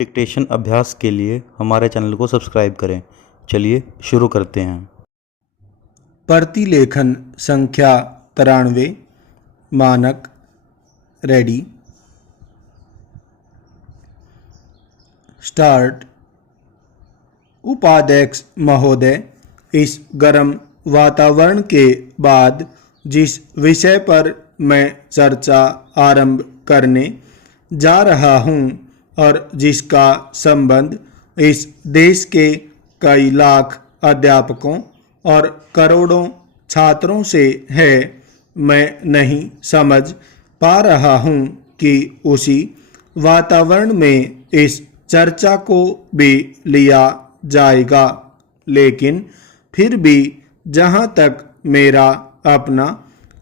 Dictation अभ्यास के लिए हमारे चैनल को सब्सक्राइब करें। चलिए शुरू करते हैं। प्रतिलेखन संख्या 93 मानक रेडी स्टार्ट। उपाध्यक्ष महोदय, इस गर्म वातावरण के बाद जिस विषय पर मैं चर्चा आरंभ करने जा रहा हूं और जिसका संबंध इस देश के कई लाख अध्यापकों और करोड़ों छात्रों से है, मैं नहीं समझ पा रहा हूं कि उसी वातावरण में इस चर्चा को भी लिया जाएगा, लेकिन फिर भी जहां तक मेरा अपना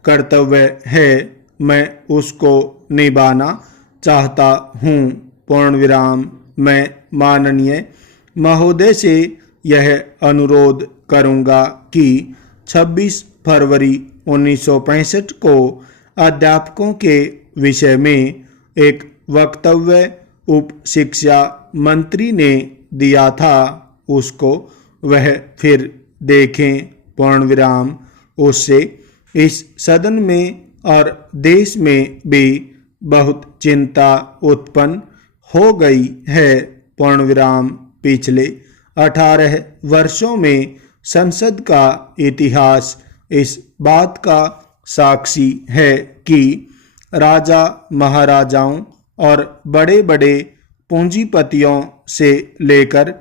कर्तव्य है मैं उसको निभाना चाहता हूं। पूर्ण विराम। मैं माननीय महोदय से यह अनुरोध करूंगा कि 26 फरवरी 1965 को अध्यापकों के विषय में एक वक्तव्य उप शिक्षा मंत्री ने दिया था, उसको वह फिर देखें। पूर्ण विराम। उससे इस सदन में और देश में भी बहुत चिंता उत्पन्न हो गई है। पूर्ण विराम। पिछले 18 वर्षों में संसद का इतिहास इस बात का साक्षी है कि राजा महाराजाओं और बड़े बड़े पूंजीपतियों से लेकर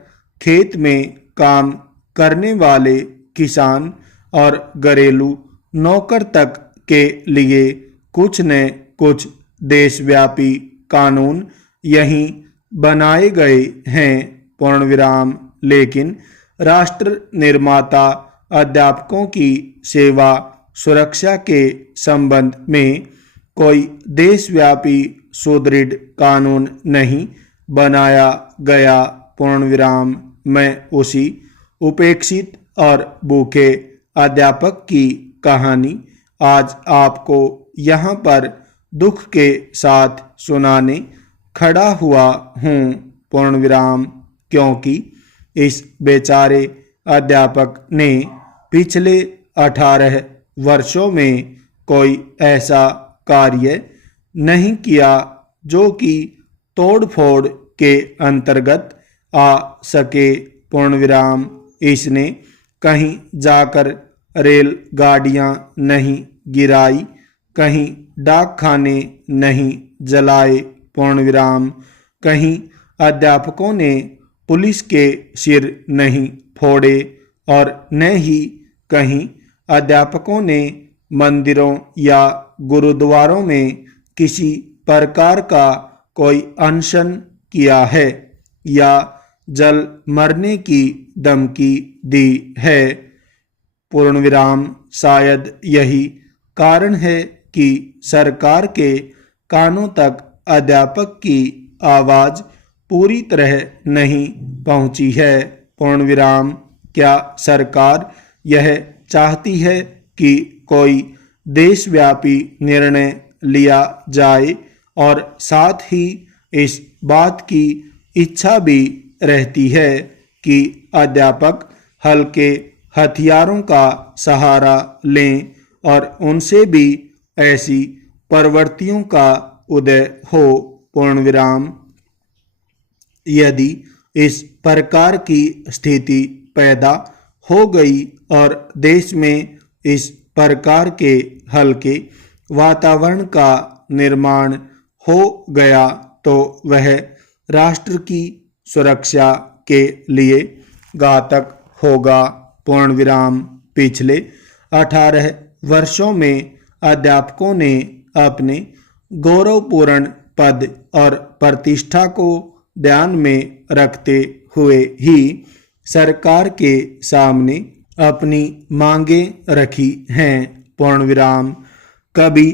खेत में काम करने वाले किसान और घरेलू नौकर तक के लिए कुछ न कुछ देशव्यापी कानून यहीं बनाए गए हैं। पूर्ण विराम। लेकिन राष्ट्र निर्माता अध्यापकों की सेवा सुरक्षा के संबंध में कोई देशव्यापी सुदृढ़ कानून नहीं बनाया गया। पूर्ण विराम। मैं उसी उपेक्षित और भूखे अध्यापक की कहानी आज आपको यहाँ पर दुख के साथ सुनाने खड़ा हुआ हूँ। पूर्ण विराम। क्योंकि इस बेचारे अध्यापक ने पिछले 18 वर्षों में कोई ऐसा कार्य नहीं किया जो कि तोड़फोड़ के अंतर्गत आ सके। पूर्ण विराम। इसने कहीं जाकर रेल गाड़ियां नहीं गिराई, कहीं डाक खाने नहीं जलाए। पूर्ण विराम। कहीं अध्यापकों ने पुलिस के सिर नहीं फोड़े और न ही कहीं अध्यापकों ने मंदिरों या गुरुद्वारों में किसी प्रकार का कोई अनशन किया है या जल मरने की धमकी दी है। पूर्ण विराम। शायद यही कारण है कि सरकार के कानों तक अध्यापक की आवाज पूरी तरह नहीं पहुंची है। पूर्ण विराम। क्या सरकार यह चाहती है कि कोई देशव्यापी निर्णय लिया जाए और साथ ही इस बात की इच्छा भी रहती है कि अध्यापक हल्के हथियारों का सहारा लें और उनसे भी ऐसी प्रवृत्तियों का उदय हो। पूर्ण विराम। यदि इस प्रकार की स्थिति पैदा हो गई और देश में इस प्रकार के हल्के वातावरण का निर्माण हो गया तो वह राष्ट्र की सुरक्षा के लिए घातक होगा। पूर्ण विराम। पिछले 18 वर्षों में अध्यापकों ने अपने गौरवपूर्ण पद और प्रतिष्ठा को ध्यान में रखते हुए ही सरकार के सामने अपनी मांगें रखी हैं। पूर्ण विराम। कभी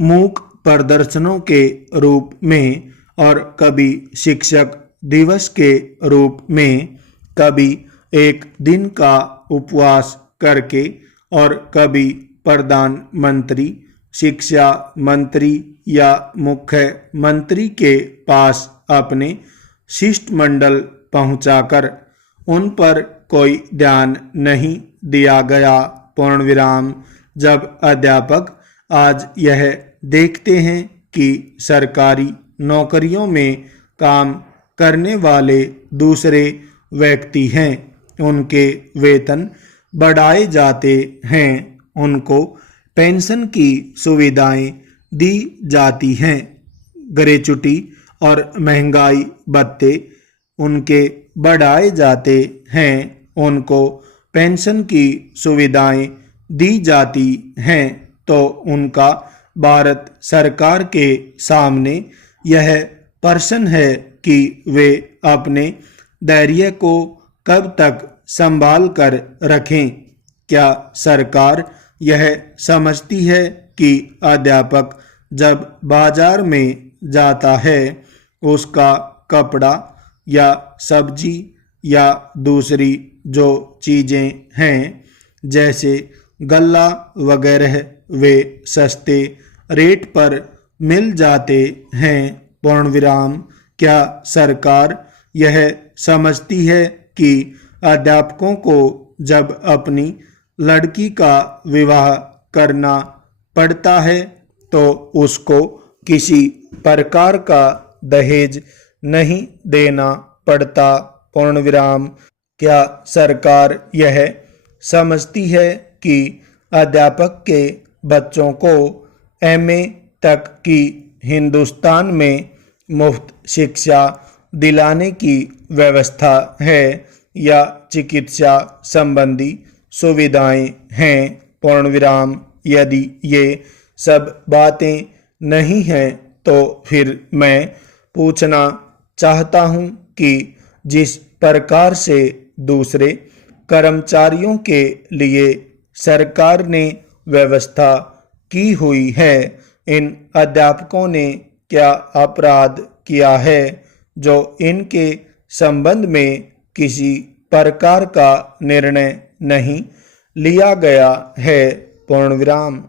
मूक प्रदर्शनों के रूप में और कभी शिक्षक दिवस के रूप में, कभी एक दिन का उपवास करके और कभी प्रधानमंत्री, शिक्षा मंत्री या मुख्यमंत्री के पास अपने शिष्टमंडल पहुंचाकर उन पर कोई ध्यान नहीं दिया गया। पूर्ण विराम। जब अध्यापक आज यह देखते हैं कि सरकारी नौकरियों में काम करने वाले दूसरे व्यक्ति हैं, उनके वेतन बढ़ाए जाते हैं, उनको पेंशन की सुविधाएं दी जाती हैं, ग्रेच्युटी और महंगाई भत्ते उनके बढ़ाए जाते हैं, उनको पेंशन की सुविधाएं दी जाती हैं, तो उनका भारत सरकार के सामने यह प्रश्न है कि वे अपने धैर्य को कब तक संभाल कर रखें। क्या सरकार यह समझती है कि अध्यापक जब बाजार में जाता है, उसका कपड़ा या सब्जी या दूसरी जो चीज़ें हैं जैसे गल्ला वगैरह वे सस्ते रेट पर मिल जाते हैं। पूर्ण विराम। क्या सरकार यह समझती है कि अध्यापकों को जब अपनी लड़की का विवाह करना पड़ता है तो उसको किसी प्रकार का दहेज नहीं देना पड़ता। पूर्ण विराम। क्या सरकार यह समझती है कि अध्यापक के बच्चों को एमए तक की हिंदुस्तान में मुफ्त शिक्षा दिलाने की व्यवस्था है या चिकित्सा संबंधी सुविधाएं हैं। पूर्ण विराम। यदि ये सब बातें नहीं हैं तो फिर मैं पूछना चाहता हूं कि जिस प्रकार से दूसरे कर्मचारियों के लिए सरकार ने व्यवस्था की हुई है, इन अध्यापकों ने क्या अपराध किया है जो इनके संबंध में किसी प्रकार का निर्णय नहीं लिया गया है। पूर्ण विराम।